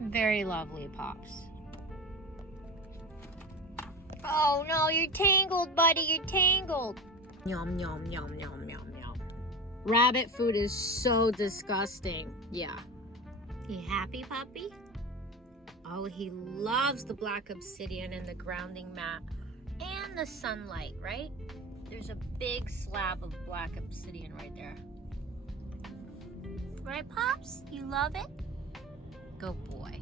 Very lovely, Pops. Oh no, you're tangled, buddy. You're tangled. Yum, yum, yum, yum, yum, yum. Rabbit food is so disgusting. Yeah. You happy, puppy? Oh, he loves the black obsidian and the grounding mat and the sunlight, right? There's a big slab of black obsidian right there. Right, Pops? You love it? Good boy.